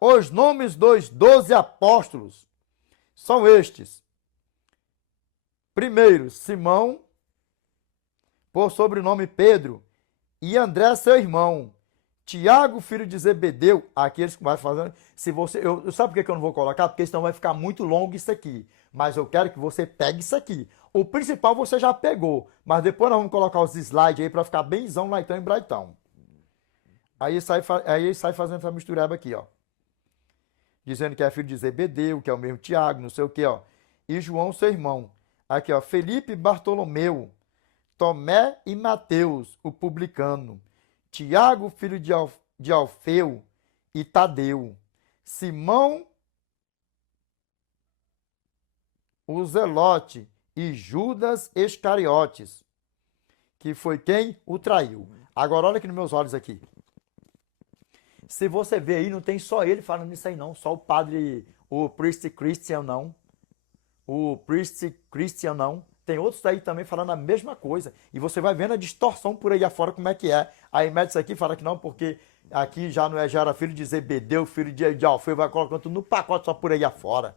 Os nomes dos 12 apóstolos são estes. Primeiro, Simão, por sobrenome Pedro, e André, seu irmão. Tiago, filho de Zebedeu, aqueles que vai fazendo. Se você, sabe por que eu não vou colocar? Porque senão vai ficar muito longo isso aqui. Mas eu quero que você pegue isso aqui. O principal você já pegou, mas depois nós vamos colocar os slides aí para ficar benzão, laitão e braitão. Aí sai fazendo essa mistureba aqui, ó. Dizendo que é filho de Zebedeu, que é o mesmo Tiago, não sei o que, ó. E João, seu irmão. Aqui, ó. Felipe e Bartolomeu. Tomé e Mateus, o publicano. Tiago, filho de Alfeu e Tadeu. Simão, o Zelote e Judas Iscariotes, que foi quem o traiu. Agora olha aqui nos meus olhos aqui. Se você ver aí, não tem só ele falando isso aí não, só o padre, o priest Christian não. O priest Christian não. Tem outros aí também falando a mesma coisa. E você vai vendo a distorção por aí afora como é que é. Aí mete isso aqui e fala que não, porque aqui já não é, já era filho de Zebedeu, filho de Alfeu, vai colocando tudo no pacote só por aí afora.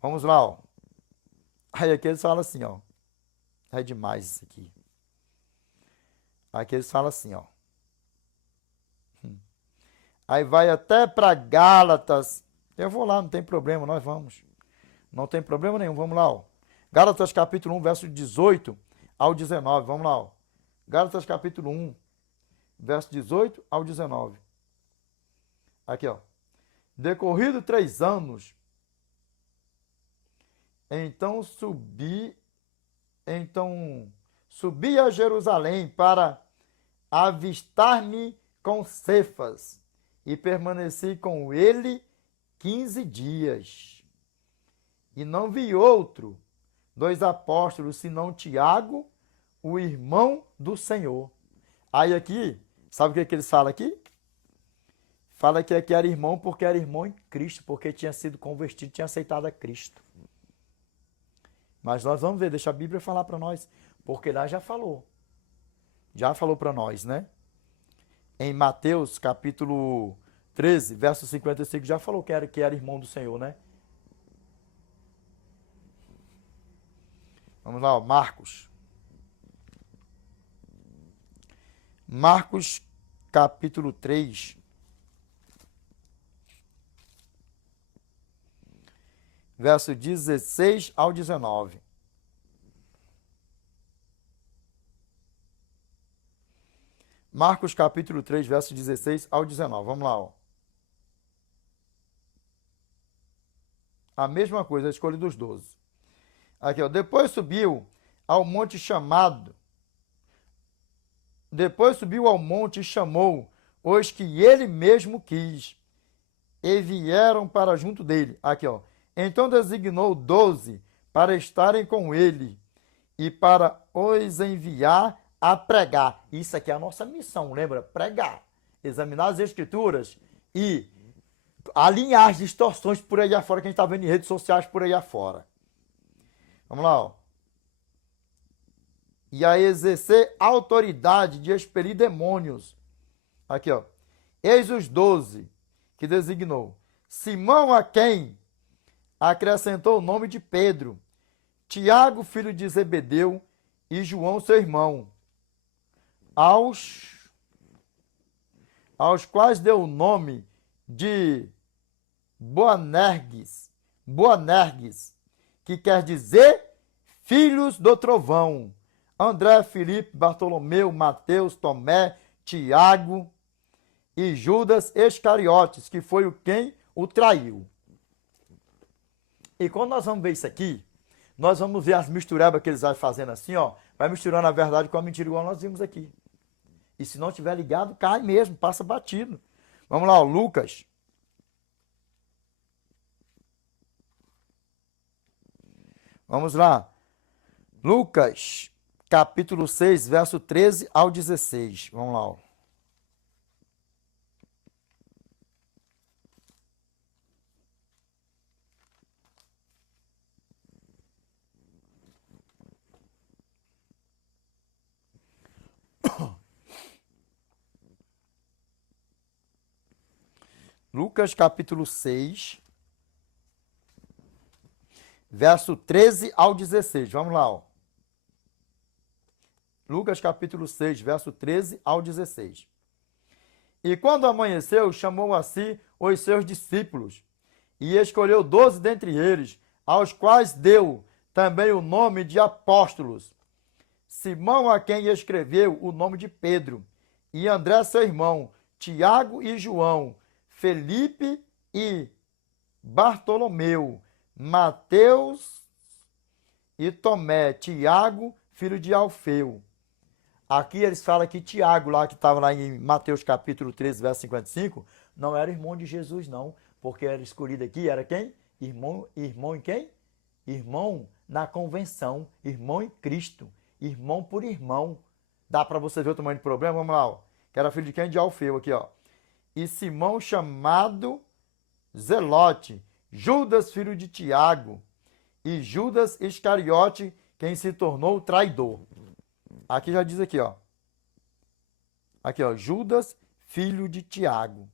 Vamos lá, ó. Aí aqui eles falam assim, ó. É demais isso aqui. Aqui eles falam assim, ó. Aí vai até para Gálatas. Eu vou lá, não tem problema, nós vamos. Não tem problema nenhum, vamos lá, ó. Gálatas capítulo 1, verso 18 ao 19, vamos lá, ó. Gálatas capítulo 1, verso 18 ao 19. Aqui, ó. Decorrido 3 anos, então subi a Jerusalém para avistar-me com Cefas e permaneci com ele 15 dias. E não vi outro dos apóstolos, senão Tiago, o irmão do Senhor. Aí aqui, sabe o que eles falam aqui? Fala que aqui era irmão porque era irmão em Cristo, porque tinha sido convertido, tinha aceitado a Cristo. Mas nós vamos ver, deixa a Bíblia falar para nós, porque lá já falou para nós, né? Em Mateus capítulo 13, verso 55, já falou que era irmão do Senhor, né? Vamos lá, ó, Marcos. Marcos, capítulo 3. Verso 16 ao 19. Marcos, capítulo 3, verso 16 ao 19. Vamos lá, ó. A mesma coisa, a escolha dos 12. Aqui, ó. Depois subiu ao monte e chamou os que ele mesmo quis, e vieram para junto dele. Aqui, ó. Então designou 12 para estarem com ele e para os enviar a pregar. Isso aqui é a nossa missão, lembra? Pregar. Examinar as escrituras e alinhar as distorções por aí afora que a gente está vendo em redes sociais por aí afora. Vamos lá, ó. E a exercer autoridade de expelir demônios. Aqui, ó. Eis os 12 que designou. Simão, a quem acrescentou o nome de Pedro, Tiago, filho de Zebedeu, e João, seu irmão, aos quais deu o nome de Boanerges, que quer dizer filhos do trovão. André, Filipe, Bartolomeu, Mateus, Tomé, Tiago e Judas Iscariotes, que foi quem o traiu. E quando nós vamos ver isso aqui, nós vamos ver as misturebas que eles vão fazendo assim, ó. Vai misturando a verdade com a mentira, igual nós vimos aqui. E se não tiver ligado, cai mesmo, passa batido. Vamos lá, ó, Lucas. Vamos lá. Lucas, capítulo 6, verso 13 ao 16. Vamos lá, ó. Lucas capítulo 6, verso 13 ao 16. Vamos lá, ó. Lucas capítulo 6, verso 13 ao 16. E quando amanheceu, chamou a si os seus discípulos e escolheu 12 dentre eles, aos quais deu também o nome de apóstolos. Simão, a quem escreveu o nome de Pedro, e André, seu irmão, Tiago e João, Felipe e Bartolomeu, Mateus e Tomé, Tiago, filho de Alfeu. Aqui eles falam que Tiago, lá que estava lá em Mateus capítulo 13, verso 55, não era irmão de Jesus, não, porque era escolhido aqui, era quem? Irmão em quem? Irmão na convenção, irmão em Cristo, irmão por irmão. Dá para você ver o tamanho do problema? Vamos lá, ó. Que era filho de quem? De Alfeu, aqui, ó. E Simão, chamado Zelote, Judas, filho de Tiago, e Judas Iscariote, quem se tornou traidor. Aqui já diz aqui, ó. Aqui, ó. Judas, filho de Tiago.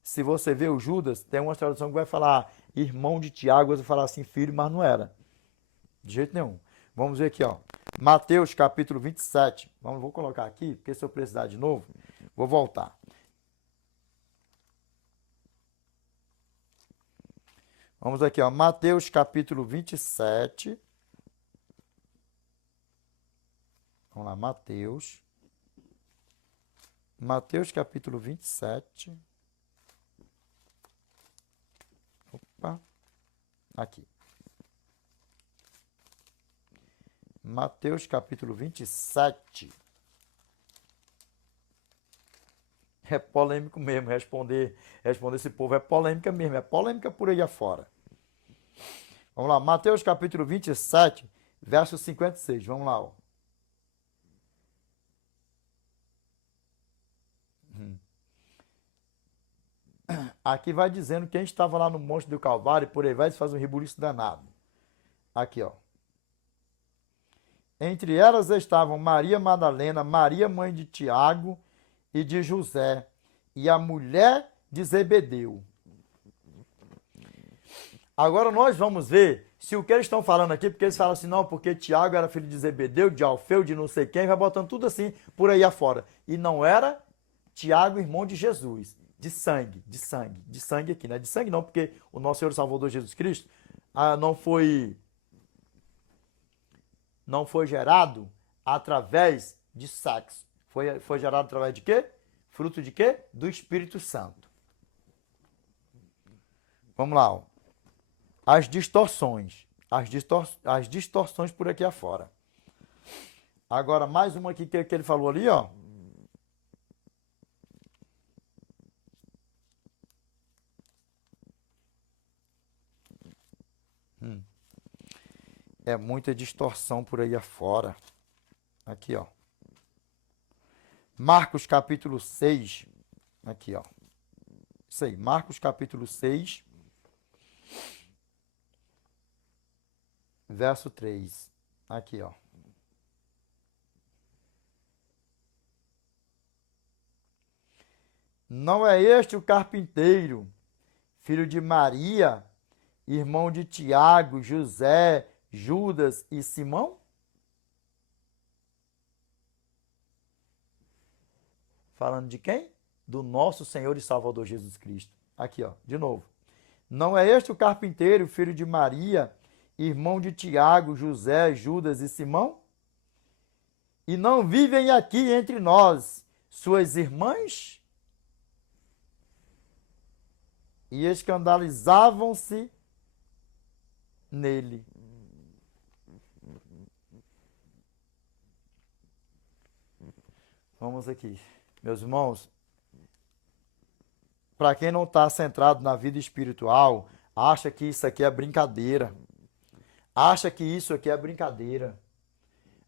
Se você vê o Judas, tem uma tradução que vai falar irmão de Tiago, você vai falar assim, filho, mas não era. De jeito nenhum. Vamos ver aqui, ó. Mateus capítulo 27. Vou colocar aqui, porque se eu precisar de novo, vou voltar. Vamos aqui, ó. Mateus capítulo 27. Vamos lá, Mateus. Mateus capítulo 27. Opa. Aqui. Mateus capítulo 27. É polêmico mesmo, responder esse povo é polêmica mesmo, é polêmica por aí afora. Vamos lá, Mateus capítulo 27, verso 56, vamos lá, ó. Aqui vai dizendo quem estava lá no Monte do Calvário, por aí vai se faz um rebuliço danado. Aqui, ó. Entre elas estavam Maria Madalena, Maria, mãe de Tiago e de José, e a mulher de Zebedeu. Agora nós vamos ver se o que eles estão falando aqui, porque eles falam assim, não, porque Tiago era filho de Zebedeu, de Alfeu, de não sei quem, vai botando tudo assim por aí afora. E não era Tiago, irmão de Jesus, de sangue aqui, não é de sangue não, porque o nosso Senhor e Salvador Jesus Cristo não foi gerado através de sexo. Foi gerado através de quê? Fruto de quê? Do Espírito Santo. Vamos lá, ó. As distorções por aqui afora. Agora, mais uma aqui que ele falou ali, ó. É muita distorção por aí afora. Aqui, ó. Marcos capítulo 6. Aqui, ó. Isso aí, Marcos capítulo 6. Verso 3. Aqui, ó. Não é este o carpinteiro, filho de Maria, irmão de Tiago, José, Judas e Simão? Falando de quem? Do nosso Senhor e Salvador Jesus Cristo. Aqui, ó, de novo. Não é este o carpinteiro, filho de Maria, irmão de Tiago, José, Judas e Simão? E não vivem aqui entre nós suas irmãs? E escandalizavam-se nele. Vamos aqui. Meus irmãos, para quem não está centrado na vida espiritual, acha que isso aqui é brincadeira. Acha que isso aqui é brincadeira.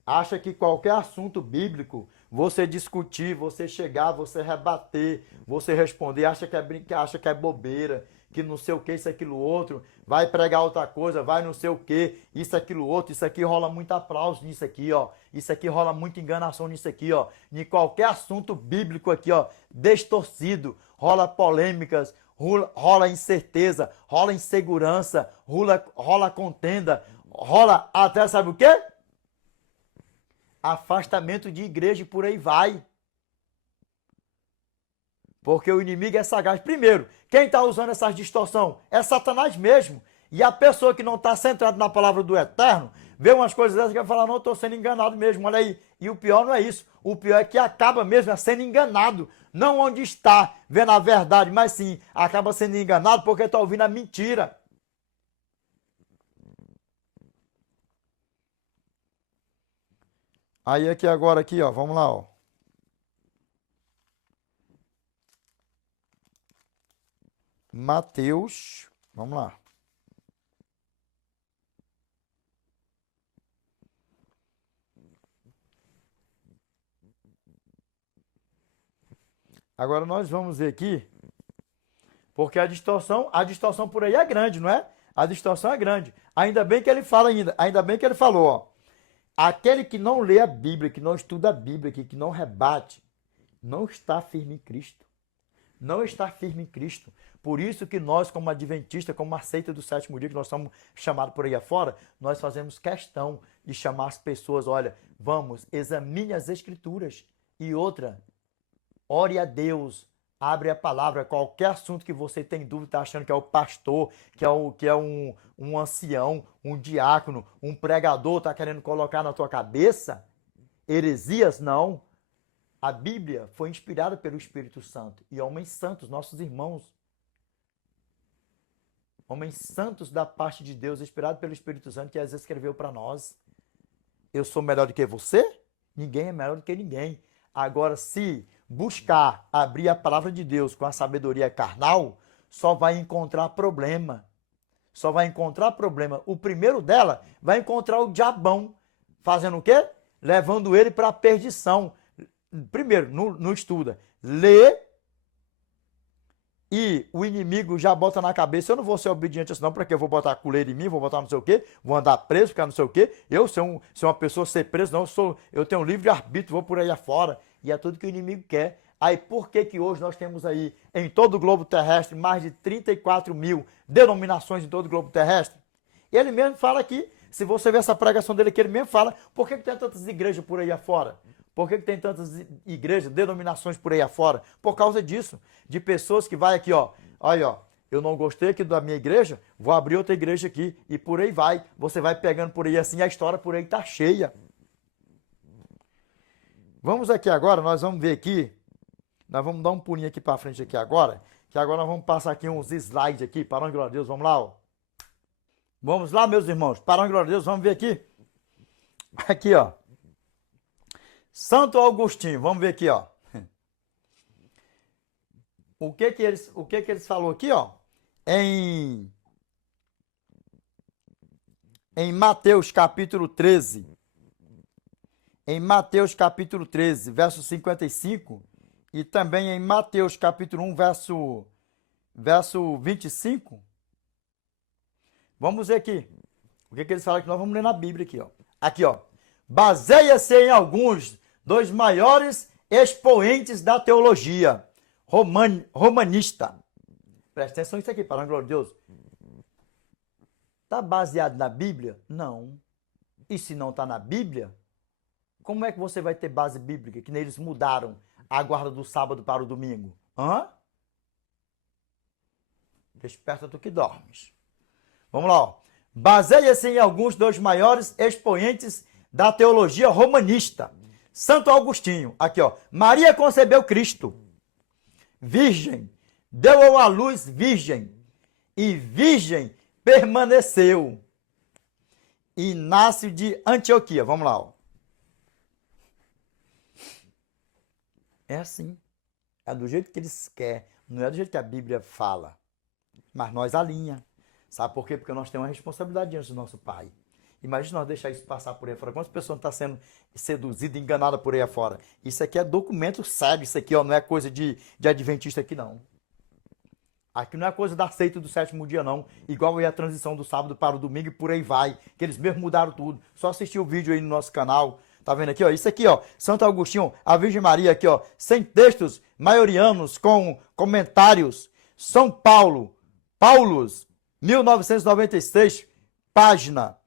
Acha que qualquer assunto bíblico, você discutir, você chegar, você rebater, você responder, acha que é bobeira, que não sei o que, isso, aquilo, outro, vai pregar outra coisa, vai não sei o que, isso, aquilo, outro, isso aqui rola muito aplauso nisso aqui, ó, isso aqui rola muita enganação nisso aqui, ó, em qualquer assunto bíblico aqui, ó, distorcido, rola polêmicas, rola incerteza, rola insegurança, rola contenda, rola até, sabe o quê? Afastamento de igreja e por aí vai. Porque o inimigo é sagaz. Primeiro, quem está usando essas distorções é Satanás mesmo. E a pessoa que não está centrada na palavra do Eterno, vê umas coisas dessas que vai falar, não, estou sendo enganado mesmo, olha aí. E o pior não é isso. O pior é que acaba mesmo sendo enganado. Não onde está vendo a verdade, mas sim, acaba sendo enganado porque está ouvindo a mentira. Aí aqui agora, aqui, ó, vamos lá, ó. Mateus, vamos lá. Agora nós vamos ver aqui, porque a distorção por aí é grande, não é? A distorção é grande. Ainda bem que ele fala ainda bem que ele falou, ó. Aquele que não lê a Bíblia, que não estuda a Bíblia, que não rebate, não está firme em Cristo. Não está firme em Cristo. Por isso que nós, como adventistas, como uma seita do sétimo dia, que nós somos chamados por aí afora, nós fazemos questão de chamar as pessoas, olha, vamos, examine as Escrituras. E outra, ore a Deus, abre a palavra, qualquer assunto que você tem dúvida, está achando que é o pastor, que é um ancião, um diácono, um pregador, está querendo colocar na tua cabeça, heresias, não. A Bíblia foi inspirada pelo Espírito Santo. E homens santos, nossos irmãos, homens santos da parte de Deus, inspirados pelo Espírito Santo, que às vezes escreveu para nós. Eu sou melhor do que você? Ninguém é melhor do que ninguém. Agora, se buscar abrir a palavra de Deus com a sabedoria carnal, só vai encontrar problema. Só vai encontrar problema. O primeiro dela vai encontrar o diabão. Fazendo o quê? Levando ele para a perdição. Primeiro, não estuda. Lê e o inimigo já bota na cabeça, eu não vou ser obediente assim não, porque eu vou botar coleira em mim, vou botar não sei o quê, vou andar preso, ficar não sei o quê. Eu ser uma pessoa ser preso, não, eu tenho um livre arbítrio, vou por aí afora. E é tudo que o inimigo quer. Aí por que hoje nós temos aí, em todo o globo terrestre, mais de 34 mil denominações em todo o globo terrestre? E ele mesmo fala aqui, se você ver essa pregação dele aqui, ele mesmo fala, por que tem tantas igrejas por aí afora? Por que tem tantas igrejas, denominações por aí afora? Por causa disso, de pessoas que vai aqui, ó, olha, ó, eu não gostei aqui da minha igreja, vou abrir outra igreja aqui, e por aí vai. Você vai pegando por aí assim, a história por aí tá cheia. Vamos aqui agora, nós vamos ver aqui, nós vamos dar um pulinho aqui para frente aqui agora, que agora nós vamos passar aqui uns slides aqui, para glória a Deus, vamos lá, ó. Vamos lá, meus irmãos, para glória a Deus, vamos ver aqui. Aqui, ó. Santo Agostinho, vamos ver aqui, ó. O que que eles falou aqui, ó? Em Mateus capítulo 13. Em Mateus capítulo 13, verso 55, e também em Mateus capítulo 1, verso 25. Vamos ver aqui. O que eles falam que nós vamos ler na Bíblia aqui, ó. Aqui, ó. Baseia-se em alguns dos maiores expoentes da teologia romanista. Presta atenção nisso aqui, para a glória de Deus. Está baseado na Bíblia? Não. E se não está na Bíblia, como é que você vai ter base bíblica? Que nem eles mudaram a guarda do sábado para o domingo. Hã? Desperta tu que dormes. Vamos lá, ó. Baseia-se em alguns dos maiores expoentes da teologia romanista. Santo Agostinho, aqui ó, Maria concebeu Cristo, virgem, deu à luz virgem, e virgem permaneceu. Inácio de Antioquia, vamos lá, ó. É assim, é do jeito que eles querem, não é do jeito que a Bíblia fala, mas nós alinha. Sabe por quê? Porque nós temos uma responsabilidade diante do nosso Pai. Imagina nós deixar isso passar por aí afora. Quantas pessoas estão sendo seduzidas, enganadas por aí afora? Isso aqui é documento sério. Isso aqui ó, não é coisa de adventista aqui, não. Aqui não é coisa da seita do sétimo dia, não. Igual é a transição do sábado para o domingo e por aí vai. Que eles mesmo mudaram tudo. Só assistir o vídeo aí no nosso canal. Tá vendo aqui, ó? Isso aqui, ó. Santo Agostinho, a Virgem Maria aqui, ó. Sem textos maiorianos com comentários São Paulo, Paulus, 1996, página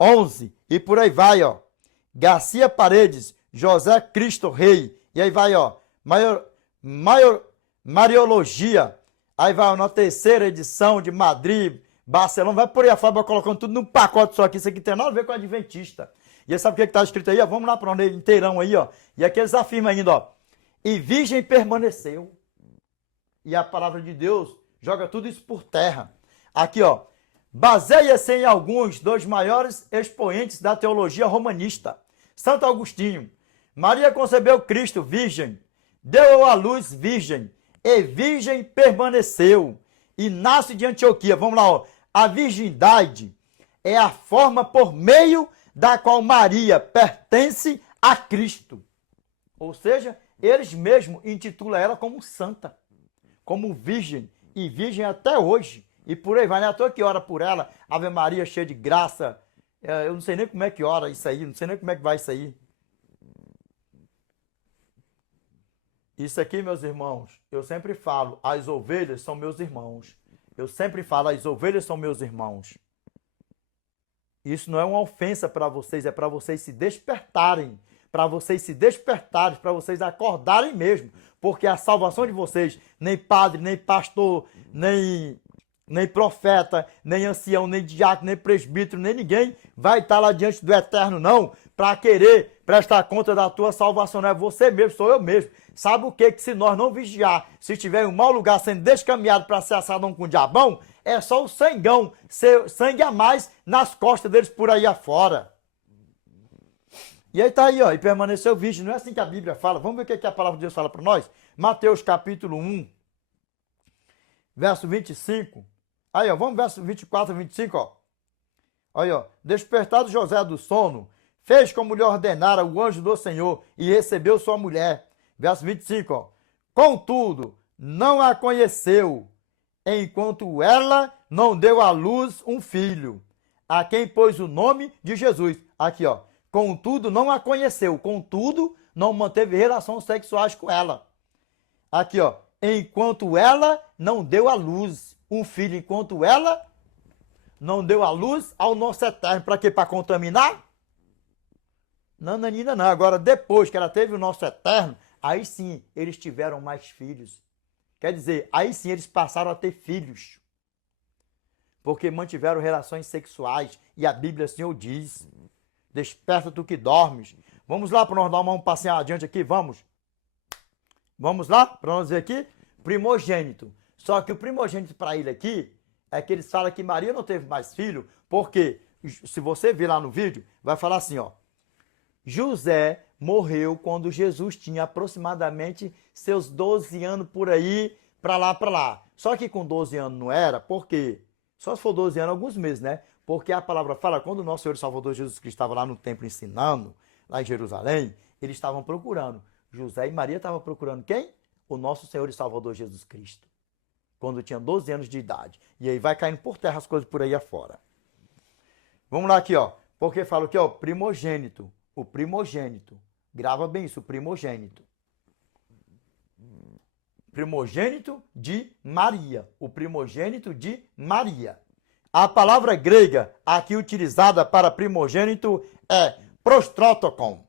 11, e por aí vai, ó. Garcia Paredes, José Cristo Rei, e aí vai, ó. Mariologia, aí vai, ó, na terceira edição de Madrid, Barcelona, vai por aí afora, vai colocando tudo num pacote só aqui, isso aqui tem nada a ver com adventista. E aí sabe o que está escrito aí, ó? Vamos lá para onde inteirão aí, ó. E aqui eles afirmam ainda, ó. E virgem permaneceu. E a palavra de Deus joga tudo isso por terra. Aqui, ó. Baseia-se em alguns dos maiores expoentes da teologia romanista. Santo Agostinho. Maria concebeu Cristo virgem, deu à luz virgem, e virgem permaneceu. Inácio de Antioquia. Vamos lá, ó. A virgindade é a forma por meio da qual Maria pertence a Cristo. Ou seja, eles mesmos intitulam ela como santa, como virgem, e virgem até hoje. E por aí vai, não é à toa que ora por ela, Ave Maria cheia de graça. Eu não sei nem como é que ora isso aí, não sei nem como é que vai isso aí. Isso aqui, meus irmãos, eu sempre falo, as ovelhas são meus irmãos. Eu sempre falo, as ovelhas são meus irmãos. Isso não é uma ofensa para vocês, é para vocês se despertarem, para vocês acordarem mesmo, porque a salvação de vocês, nem padre, nem pastor, nem profeta, nem ancião, nem diácono, nem presbítero, nem ninguém vai estar lá diante do Eterno, não, para querer prestar conta da tua salvação. Não é você mesmo, sou eu mesmo. Sabe o que se nós não vigiar, se estiver em um mau lugar sendo descaminhado para ser assadão com o diabão, é só o sangão, sangue a mais nas costas deles por aí afora. E aí tá aí, ó, e permaneceu virgem. Não é assim que a Bíblia fala. Vamos ver o que a palavra de Deus fala para nós? Mateus capítulo 1, verso 25. Aí, ó, vamos verso 24 e 25, ó. Aí, ó. Despertado José do sono, fez como lhe ordenara o anjo do Senhor e recebeu sua mulher. Verso 25, ó. Contudo, não a conheceu, enquanto ela não deu à luz um filho, a quem pôs o nome de Jesus. Aqui, ó. Contudo, não a conheceu. Contudo, não manteve relações sexuais com ela. Aqui, ó. Enquanto ela não deu à luz um filho. Enquanto ela não deu à luz ao nosso Eterno. Para quê? Para contaminar? Não, Nanina, não. Agora, depois que ela teve o nosso Eterno, aí sim, eles tiveram mais filhos. Quer dizer, aí sim eles passaram a ter filhos. Porque mantiveram relações sexuais. E a Bíblia, Senhor, diz: desperta tu que dormes. Vamos lá para nós dar um passeio adiante aqui, vamos? Vamos lá para nós ver aqui? Primogênito. Só que o primogênito para ele aqui é que eles falam que Maria não teve mais filho, porque, se você ver lá no vídeo, vai falar assim, ó. José morreu quando Jesus tinha aproximadamente seus 12 anos por aí, para lá. Só que com 12 anos não era, por quê? Só se for 12 anos, alguns meses, né? Porque a palavra fala, quando o nosso Senhor e Salvador Jesus Cristo estava lá no templo ensinando, lá em Jerusalém, eles estavam procurando. José e Maria estavam procurando quem? O nosso Senhor e Salvador Jesus Cristo. Quando tinha 12 anos de idade. E aí vai caindo por terra as coisas por aí afora. Vamos lá aqui, ó. Porque fala aqui, ó, primogênito. O primogênito. Grava bem isso, o primogênito. Primogênito de Maria. O primogênito de Maria. A palavra grega aqui utilizada para primogênito é prostrótokon,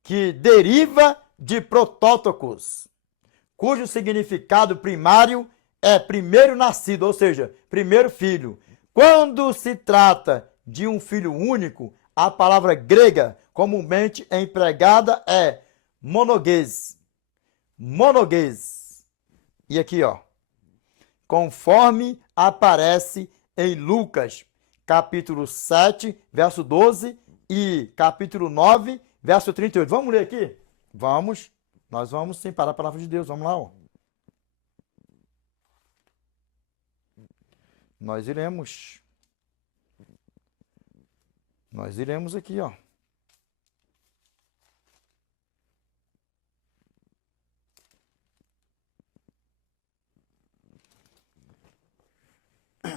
que deriva de protótokos, cujo significado primário é primeiro nascido, ou seja, primeiro filho. Quando se trata de um filho único, a palavra grega comumente empregada é monoges. Monoges. E aqui, ó. Conforme aparece em Lucas, capítulo 7, verso 12 e capítulo 9, verso 38. Vamos ler aqui? Vamos. Nós vamos sim para a palavra de Deus. Vamos lá, ó. Nós iremos aqui, ó.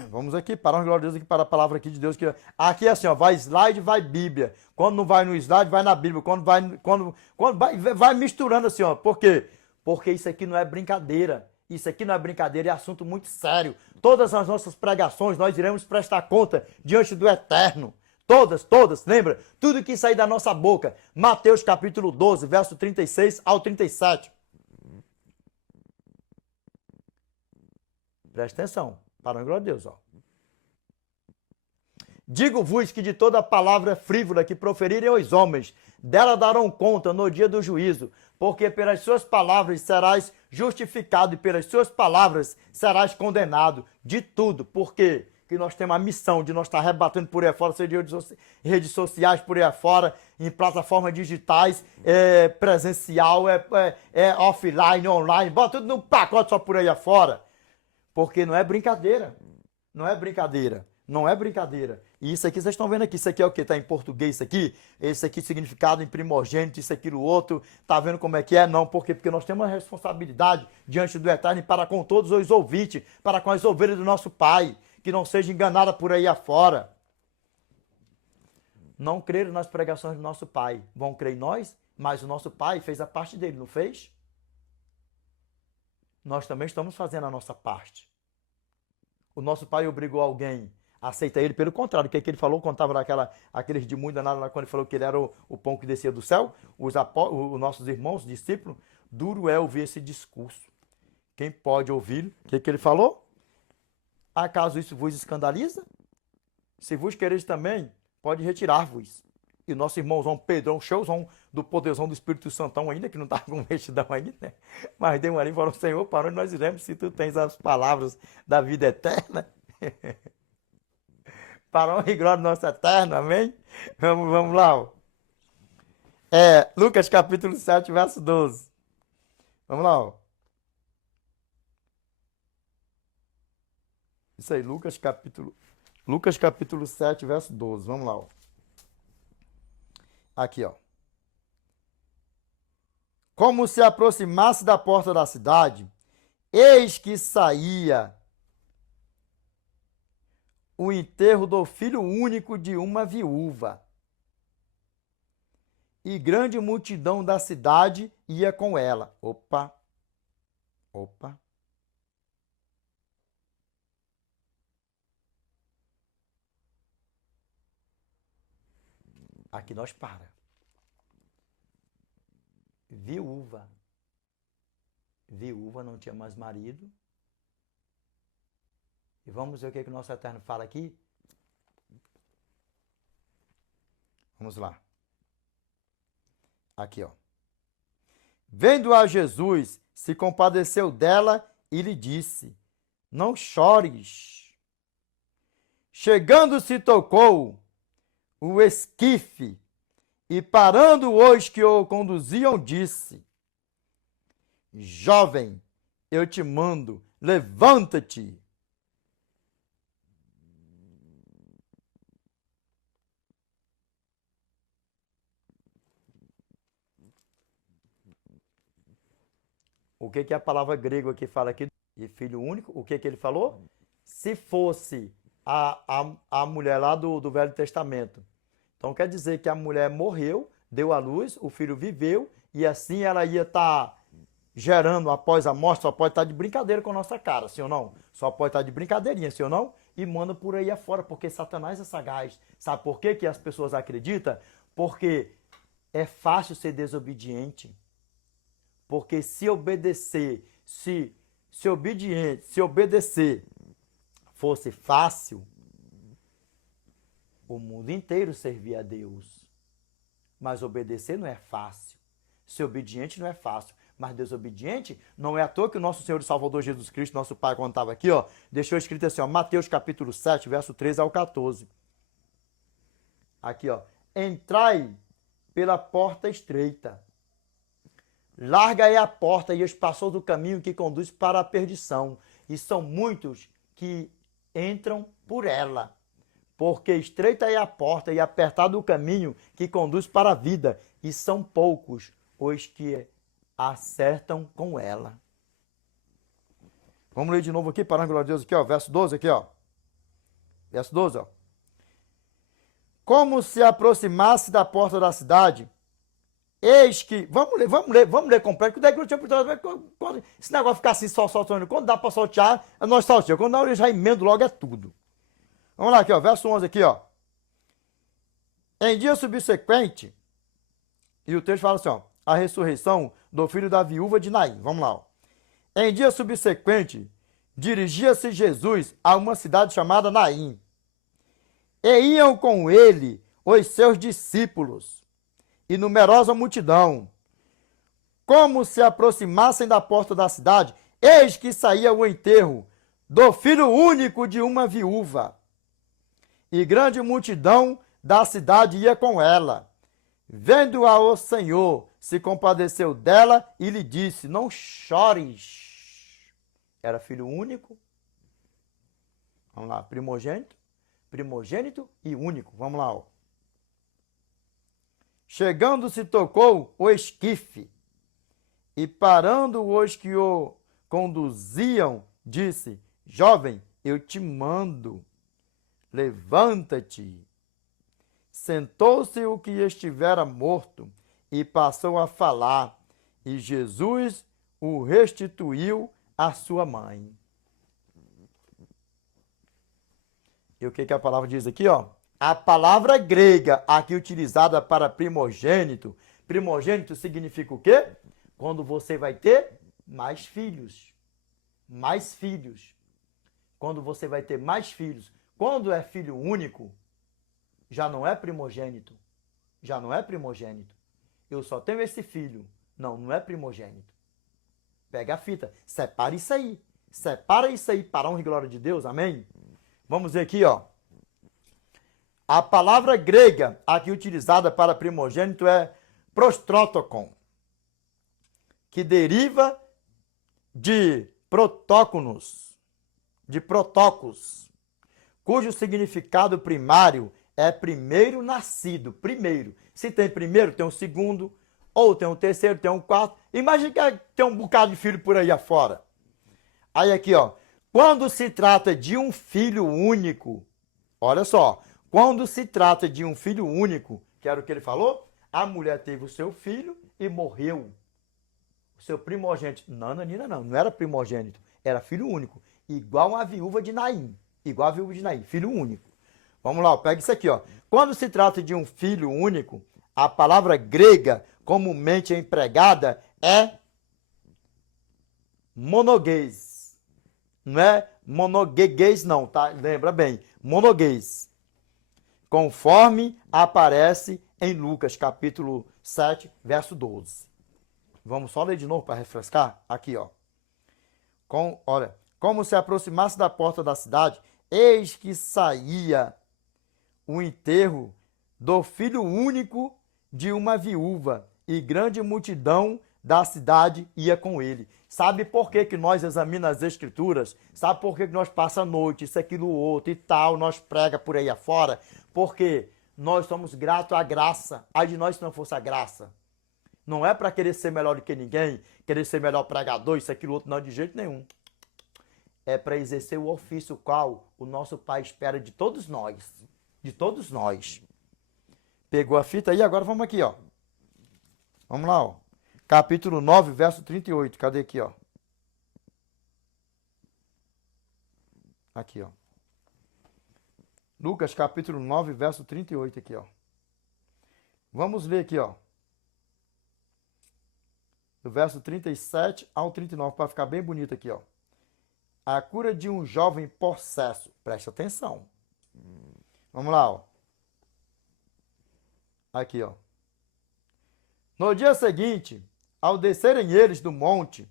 Vamos aqui, para a glória de Deus, aqui para a palavra aqui de Deus. Que aqui é assim, ó, vai slide, vai Bíblia. Quando não vai no slide, vai na Bíblia. Quando vai misturando assim, ó. Por quê? porque isso aqui não é brincadeira. Isso aqui não é brincadeira, é assunto muito sério. Todas as nossas pregações nós iremos prestar conta diante do Eterno. Todas, lembra? Tudo que sair da nossa boca. Mateus capítulo 12, verso 36 ao 37. Presta atenção, para a glória de Deus, ó. Digo-vos que de toda palavra frívola que proferirem os homens, dela darão conta no dia do juízo, porque pelas suas palavras serás justificado e pelas suas palavras serás condenado de tudo. Por quê? Que nós temos a missão de nós estar rebatendo por aí fora, seja em redes sociais, por aí fora, em plataformas digitais, presencial, offline, online, bota tudo num pacote só por aí afora. Porque não é brincadeira. Não é brincadeira. Não é brincadeira. E isso aqui, vocês estão vendo aqui, isso aqui é o quê? Está em português isso aqui? Esse aqui significado em primogênito, isso aqui no outro. Tá vendo como é que é? Não, por quê? Porque nós temos uma responsabilidade diante do Eterno para com todos os ouvintes, para com as ovelhas do nosso Pai, que não seja enganada por aí afora. Não creram nas pregações do nosso Pai. Vão crer em nós, mas o nosso Pai fez a parte dele, não fez? Nós também estamos fazendo a nossa parte. O nosso Pai obrigou alguém a aceitar ele, pelo contrário, o que ele falou, contava aqueles de muito danado lá, quando ele falou que ele era o pão que descia do céu, os nossos irmãos, discípulos, duro é ouvir esse discurso. Quem pode ouvir? O que ele falou? Acaso isso vos escandaliza? Se vos quereis também, pode retirar-vos. E nossos irmãos João Pedrão, showzão do poderzão do Espírito Santão ainda, que não está com vestidão ainda, né? Mas deu ali e falou, Senhor, para onde nós iremos se tu tens as palavras da vida eterna? Para honra e glória do nosso Eterno, amém? Vamos lá. Ó. Lucas capítulo 7, verso 12. Vamos lá. Ó. Isso aí, Lucas capítulo 7, verso 12. Vamos lá. Ó. Aqui, ó. Como se aproximasse da porta da cidade, eis que saía o enterro do filho único de uma viúva. E grande multidão da cidade ia com ela. Opa. Aqui nós para. Viúva. Viúva não tinha mais marido. E vamos ver o que o nosso Eterno fala aqui? Vamos lá. Aqui, ó. Vendo a Jesus, se compadeceu dela e lhe disse, não chores. Chegando-se tocou o esquife e parando os que o conduziam, disse, jovem, eu te mando, levanta-te. O que a palavra grega aqui fala aqui? E filho único, o que ele falou? Se fosse a mulher lá do Velho Testamento. Então quer dizer que a mulher morreu, deu à luz, o filho viveu, e assim ela ia estar gerando após a morte, só pode estar de brincadeira com a nossa cara, sim ou não? Só pode estar de brincadeirinha, sim ou não? E manda por aí afora, porque Satanás é sagaz. Sabe por que as pessoas acreditam? Porque é fácil ser desobediente. Porque se obedecer, se obedecer fosse fácil, o mundo inteiro servia a Deus. Mas obedecer não é fácil. Ser obediente não é fácil. Mas desobediente não é à toa que o nosso Senhor e Salvador Jesus Cristo, nosso Pai, quando estava aqui, ó, deixou escrito assim, ó, Mateus capítulo 7, verso 13 ao 14. Aqui, ó. Entrai pela porta estreita. Larga é a porta e espaçoso o caminho que conduz para a perdição. E são muitos que entram por ela. Porque estreita é a porta e apertado o caminho que conduz para a vida. E são poucos os que acertam com ela. Vamos ler de novo aqui, para a glória de Deus, aqui, ó, verso 12, aqui, ó. Verso 12, ó. Como se aproximasse da porta da cidade, Eis que. Vamos ler completo, que daí que eu tinha quando esse negócio ficar assim só soltando, quando dá para soltear, nós salteamos. Quando dá, eu já emendo logo, é tudo. Vamos lá aqui, ó, verso 11 aqui, ó. Em dia subsequente, e o texto fala assim, ó, a ressurreição do filho da viúva de Naim. Vamos lá, ó. Em dia subsequente, dirigia-se Jesus a uma cidade chamada Naim. E iam com ele os seus discípulos e numerosa multidão. Como se aproximassem da porta da cidade, eis que saía o enterro do filho único de uma viúva. E grande multidão da cidade ia com ela. Vendo-a o Senhor, se compadeceu dela e lhe disse, não chores. Era filho único. Vamos lá, primogênito e único. Vamos lá, ó. Chegando-se, tocou o esquife, e parando os que o conduziam, disse, jovem, eu te mando, levanta-te. Sentou-se o que estivera morto, e passou a falar, e Jesus o restituiu à sua mãe. E o que a palavra diz aqui, ó? A palavra grega aqui utilizada para primogênito, primogênito significa o quê? Quando você vai ter mais filhos. Mais filhos. Quando você vai ter mais filhos. Quando é filho único, já não é primogênito. Já não é primogênito. Eu só tenho esse filho. Não, não é primogênito. Pega a fita, separa isso aí. Separa isso aí para a honra e glória de Deus, amém? Vamos ver aqui, ó. A palavra grega aqui utilizada para primogênito é prostrótokon, que deriva de protóconos, de protócos, cujo significado primário é primeiro nascido, primeiro. Se tem primeiro, tem um segundo, ou tem um terceiro, tem um quarto. Imagina que tem um bocado de filho por aí afora. Aí aqui, ó, quando se trata de um filho único, olha só, quando se trata de um filho único, que era o que ele falou, a mulher teve o seu filho e morreu. O seu primogênito, não era primogênito, era filho único, igual a viúva de Naim, filho único. Vamos lá, pega isso aqui, ó. Quando se trata de um filho único, a palavra grega comumente empregada é monoguês. Não é monogueguês não, tá? Lembra bem, monoguês. Conforme aparece em Lucas, capítulo 7, verso 12. Vamos só ler de novo para refrescar? Aqui, ó. Olha, como se aproximasse da porta da cidade, eis que saía o enterro do filho único de uma viúva, e grande multidão da cidade ia com ele. Sabe por que que nós examinamos as escrituras? Sabe por que que nós passamos a noite, isso, aquilo, outro e tal, nós prega por aí afora? Porque nós somos gratos à graça. Ai de nós se não fosse a graça. Não é para querer ser melhor do que ninguém, querer ser melhor pregador, isso, aquilo, outro, não, de jeito nenhum. É para exercer o ofício qual o nosso Pai espera de todos nós. De todos nós. Pegou a fita aí? Agora vamos aqui, ó. Vamos lá, ó. Capítulo 9, verso 38. Cadê aqui, ó? Aqui, ó. Lucas, capítulo 9, verso 38 aqui, ó. Vamos ler aqui, ó. Do verso 37 ao 39, para ficar bem bonito aqui, ó. A cura de um jovem possesso. Preste atenção. Vamos lá, ó. Aqui, ó. No dia seguinte, ao descerem eles do monte,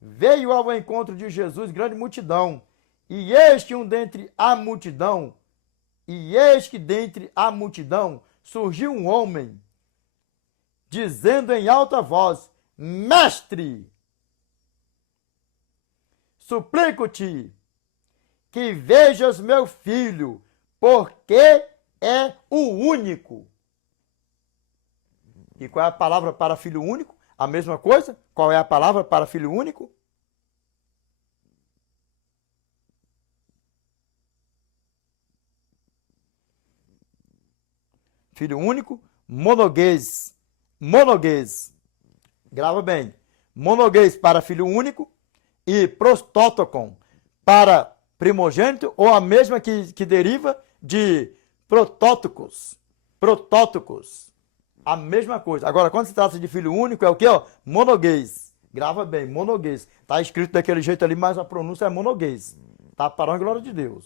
veio ao encontro de Jesus grande multidão, e eis que dentre a multidão surgiu um homem, dizendo em alta voz, Mestre, suplico-te que vejas meu filho, porque é o único. E qual é a palavra para filho único? A mesma coisa? Qual é a palavra para filho único? Filho único, monoguês. monoguês. Grava bem. Monoguês para filho único e prostótocon para primogênito, ou a mesma que deriva de protótocos. Protótocos. A mesma coisa. Agora, quando se trata de filho único, é o quê? Ó? Monoguês. Grava bem, monoguês. Tá escrito daquele jeito ali, mas a pronúncia é monoguês. Tá? Para a glória de Deus.